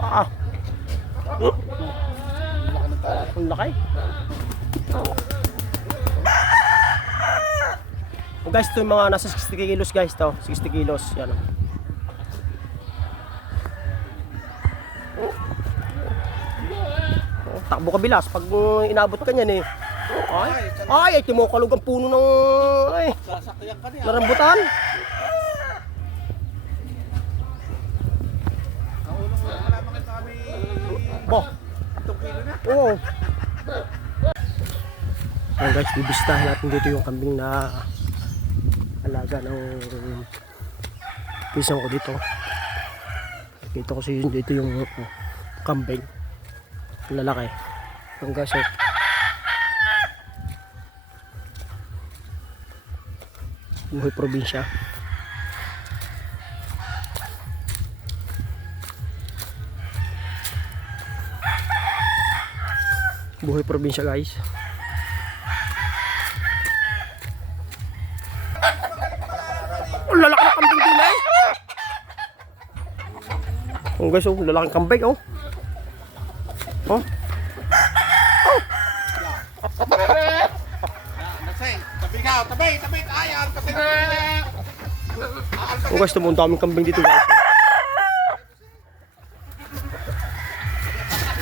Ah. Ang laki. Oh, guys, ito yung mga nasa 60 kilos guys to. 60 kilos. Yan. Oh, takbo ka bilas pag inabot ka niyan eh. Ay, tumukalog ang puno ng Sasakyan ka niya. narambutan. Kaulong mo wala mga kami. Bo. 2 kilo na. Oo. Ayan guys, bibisitahin natin dito yung kambing na alaga ng pisang ko dito. Dito ko siya dito yung kambing. Lalaki. Ayan guys, oh. Buhay probinsya. Buhay probinsya guys. Oh, lalaki na kambing din eh. Oh guys, oh, lalaking kambing oh. Oh. Tabi, ayan, tabi. Oh guys, ang daming kambing dito guys.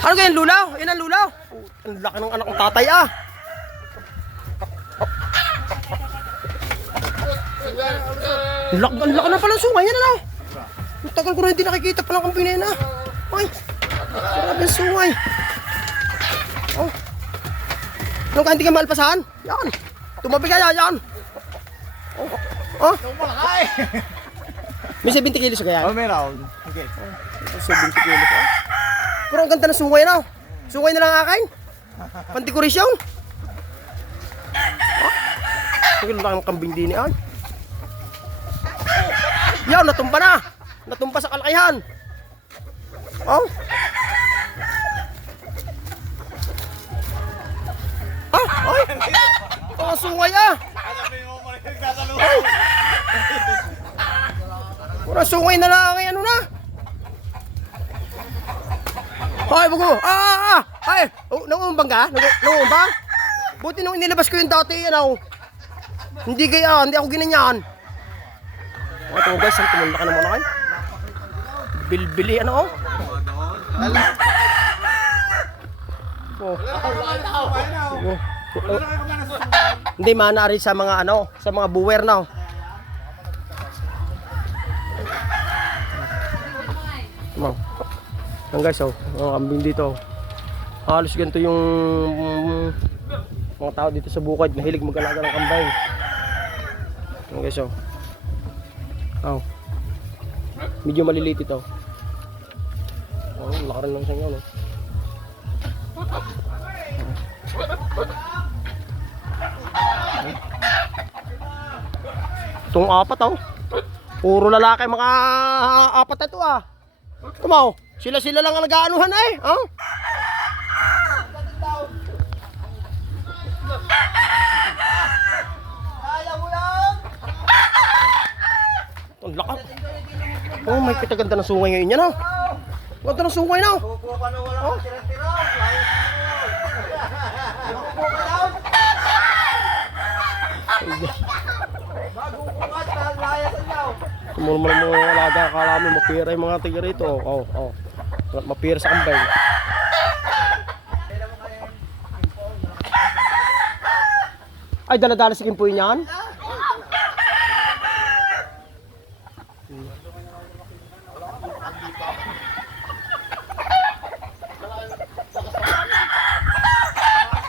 Ano ganyan, lulaw? Yan ang lulaw. Ang laki ng anak ng tatay ah. Ang laki na pala ng sungay. Yan ano? Ang tagal ko na hindi nakikita pa ng kambing na yan ah. Ay, grabe ang sungay. Oh. Anong kanti ka malpasahan? Yan. Tumabi kaya yan. Oh. Oh. Malaki. May 70 kilos kaya? Oh, meron. Okay. 70 kilos ah. Pero ang ganda ng sungay na. Sungay na lang akain. Pandekorasyon. Ang laki ng kambing din ay. Yaw, natumpa na. Natumpa sa kalakihan. Oh. Ah, ay. Oh, sungay ah. Ay. Pura sungay na lang ay ano na. Ay, bago. Ay, nangumbang ka? Nangumbang? Buti nung inilabas ko yung dati, ano. Hindi kaya, hindi ako ginanyan. Ito guys, ang tumunda ka naman kayo. Bilbili, ano oh. Hindi, manari sa mga ano, sa mga buwer na oh. Tumang. Yan guys, oh, mga kambing dito. Halos ganito yung mga tao dito sa bukid, mahilig mag-alaga ng kambing. Yan guys, oh. Oh. Medyo maliliit ito. Oh, laki rin lang sa inyo, no. Itong apat, oh. Puro lalaki mga apat ito, ah. Tumaw. Sila lang ang nag-aanuhan eh. Oh. Ang lakas. Oh, may kitaganda ng sungay ngayon yan, oh. Ganda ng sungay na. Oh. Tumulong mo ng mga alaga, akala mo mapira yung mga tiga rito. Oh, oh. Mapira sa kambing. Ay, dala-dala si Kimpoy niyan?